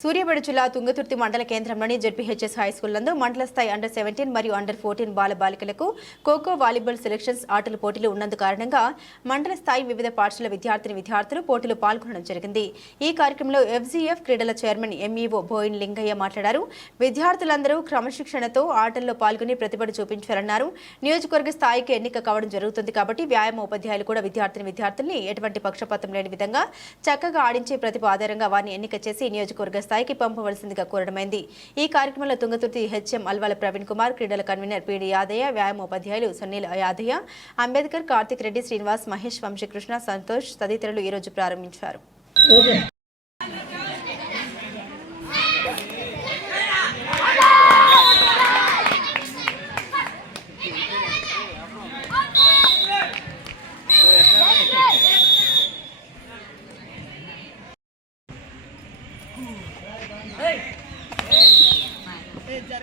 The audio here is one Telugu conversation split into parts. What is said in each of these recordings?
సూర్యాపేట జిల్లా తుంగతుర్తి మండల కేంద్రంలోని జెడ్పీహెచ్ఎస్ హై నందు మండల స్థాయి అండర్ సెవెంటీన్ మరియు అండర్ ఫోర్టీన్ బాల బాలికలకు ఖోఖో వాలీబాల్ సెలక్షన్స్ ఆటల పోటీలు ఉన్నందు కారణంగా మండల స్థాయి వివిధ పాఠశాల విద్యార్థిని విద్యార్థులు పోటీలు పాల్గొనడం జరిగింది. ఈ కార్యక్రమంలో ఎఫ్జీఎఫ్ క్రీడల చైర్మన్ ఎంఈఓ బోయిన్ లింగయ్య మాట్లాడారు. విద్యార్థులందరూ క్రమశిక్షణతో ఆటల్లో పాల్గొని ప్రతిభను చూపించారన్నారు. నియోజకవర్గ స్థాయికి ఎన్నిక కావడం జరుగుతుంది కాబట్టి వ్యాయామ ఉపాధ్యాయులు కూడా విద్యార్థిని విద్యార్థుల్ని ఎటువంటి పక్షపాతం లేని విధంగా చక్కగా ఆడించే ప్రతిభ ఆధారంగా వారిని ఎన్నిక చేసి నియోజకవర్గ స్థాయికి పంపవలసిందిగా కోరడమైంది. ఈ కార్యక్రమంలో తుంగతుర్తి హెచ్ఎం అల్వాల ప్రవీణ్ కుమార్ క్రీడల కన్వీనర్ పీడి యాదయ్య వ్యాయామోపాధ్యాయులు సునీల్ యాదయ్య అంబేద్కర్ కార్తిక్ రెడ్డి శ్రీనివాస్ మహేష్ వంశీకృష్ణ సంతోష్ తదితరులు ఈ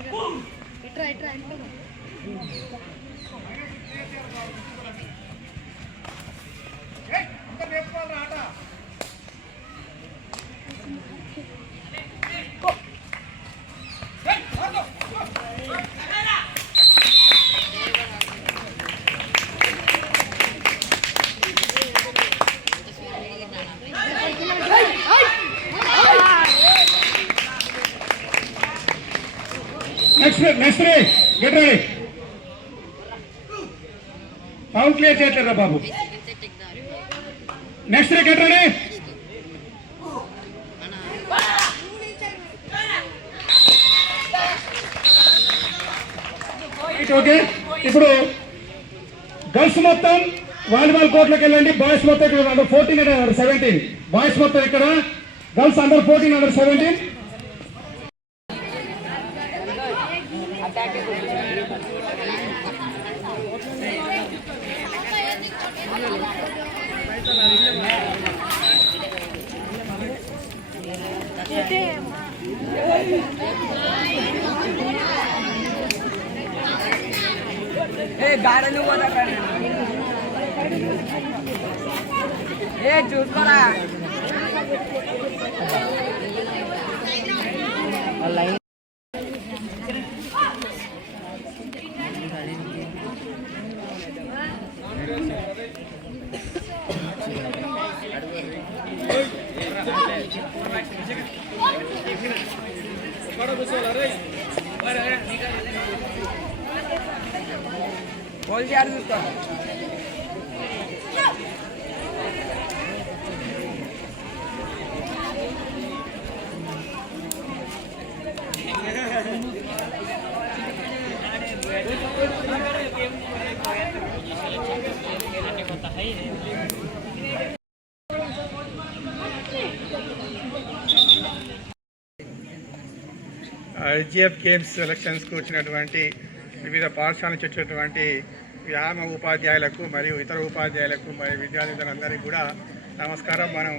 రోజు ప్రారంభించారు ఓకే నెక్స్ట్ నెక్స్ట్ రే గెట్ రెడీ అవుట్ క్లియర్ చేయట్లేరా బాబు. నెక్స్ట్ రే గెట్ రెడీ ఓకే ఇప్పుడు గర్ల్స్ మొత్తం వాలీబాల్ కోర్టులోకి వెళ్ళండి. బాయ్స్ మొత్తం ఇక్కడ under fourteen under seventeen boys మొత్తం ఇక్కడ girls under fourteen under seventeen ఏ గాడలు ఏ చూసుకోరా বলছি আর দুটো Yeah. ఐజిఎఫ్ గేమ్స్ సెలక్షన్స్కు వచ్చినటువంటి వివిధ పాఠశాల నుంచి వచ్చినటువంటి వ్యాయామ ఉపాధ్యాయులకు మరియు ఇతర ఉపాధ్యాయులకు మరియు విద్యార్థులందరికీ కూడా నమస్కారం. మనం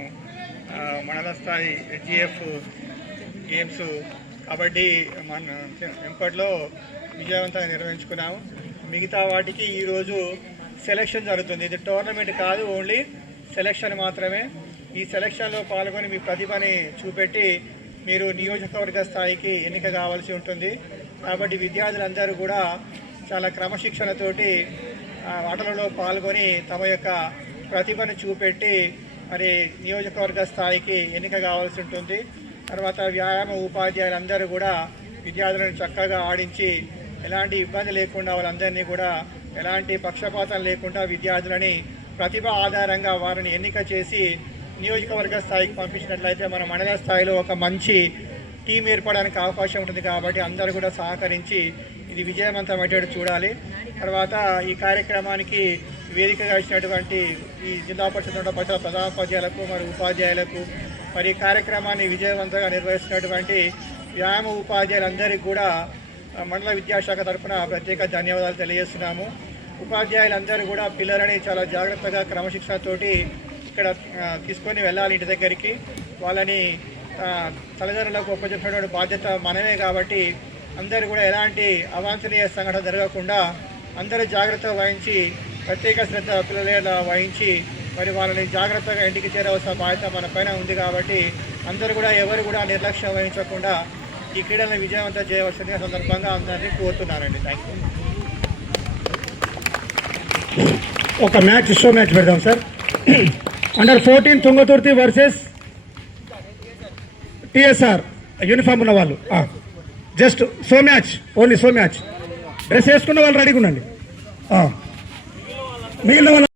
మండల స్థాయి హెచ్జిఎఫ్ గేమ్స్ కబడ్డీ మన ఎంపట్లో విజయవంతంగా నిర్వహించుకున్నాము. మిగతా వాటికి ఈరోజు సెలక్షన్ జరుగుతుంది. ఇది టోర్నమెంట్ కాదు ఓన్లీ సెలక్షన్ మాత్రమే. ఈ సెలక్షన్లో పాల్గొని మీ ప్రతిభని చూపెట్టి మీరు నియోజకవర్గ స్థాయికి ఎన్నిక కావాల్సి ఉంటుంది. కాబట్టి విద్యార్థులందరూ కూడా చాలా క్రమశిక్షణతోటి ఆటలలో పాల్గొని తమ యొక్క ప్రతిభను చూపెట్టి మరి నియోజకవర్గ స్థాయికి ఎన్నిక కావాల్సి ఉంటుంది. తర్వాత వ్యాయామ ఉపాధ్యాయులందరూ కూడా విద్యార్థులను చక్కగా ఆడించి ఎలాంటి ఇబ్బంది లేకుండా వాళ్ళందరినీ కూడా ఎలాంటి పక్షపాతం లేకుండా విద్యార్థులని ప్రతిభ ఆధారంగా వారిని ఎన్నిక చేసి నియోజకవర్గ స్థాయికి పంపించినట్లయితే మన మండల స్థాయిలో ఒక మంచి టీం ఏర్పడడానికి అవకాశం ఉంటుంది కాబట్టి అందరూ కూడా సహకరించి ఇది విజయవంతమయ్యేటట్టు చూడాలి. తర్వాత ఈ కార్యక్రమానికి వేదికగా ఇచ్చినటువంటి ఈ జిల్లా పరిషత్ ఉన్నత పరిషత్ ప్రధానోపాధ్యాయులకు మరియు ఉపాధ్యాయులకు మరి ఈ కార్యక్రమాన్ని విజయవంతంగా నిర్వహిస్తున్నటువంటి వ్యాయామ ఉపాధ్యాయులందరికీ కూడా మండల విద్యాశాఖ తరఫున ప్రత్యేక ధన్యవాదాలు తెలియజేస్తున్నాము. ఉపాధ్యాయులందరూ కూడా పిల్లలని చాలా జాగ్రత్తగా క్రమశిక్షణతోటి ఇక్కడ తీసుకొని వెళ్ళాలి ఇంటి దగ్గరికి. వాళ్ళని తల్లిదండ్రులకు ఒప్పచెప్పినటువంటి బాధ్యత మనమే కాబట్టి అందరూ కూడా ఎలాంటి అవాంఛనీయ సంఘటన జరగకుండా అందరూ జాగ్రత్త వహించి ప్రత్యేక శ్రద్ధ పిల్లల వహించి మరి వాళ్ళని జాగ్రత్తగా ఇంటికి చేరవలసిన బాధ్యత మన పైన ఉంది కాబట్టి అందరూ కూడా ఎవరు కూడా నిర్లక్ష్యం వహించకుండా ఈ క్రీడలను విజయవంతం చేయవలసిన సందర్భంగా అందరినీ కోరుతున్నానండి. థ్యాంక్ యూ ఒక మ్యాచ్ షో మ్యాచ్ పెడదాం sir. Under fourteen Tungaturthi versus TSR uniform ఉన్న వాళ్ళు. Just show match only show match dress వేసుకున్న వాళ్ళు రెడీగా ఉండండి. మిగిలిన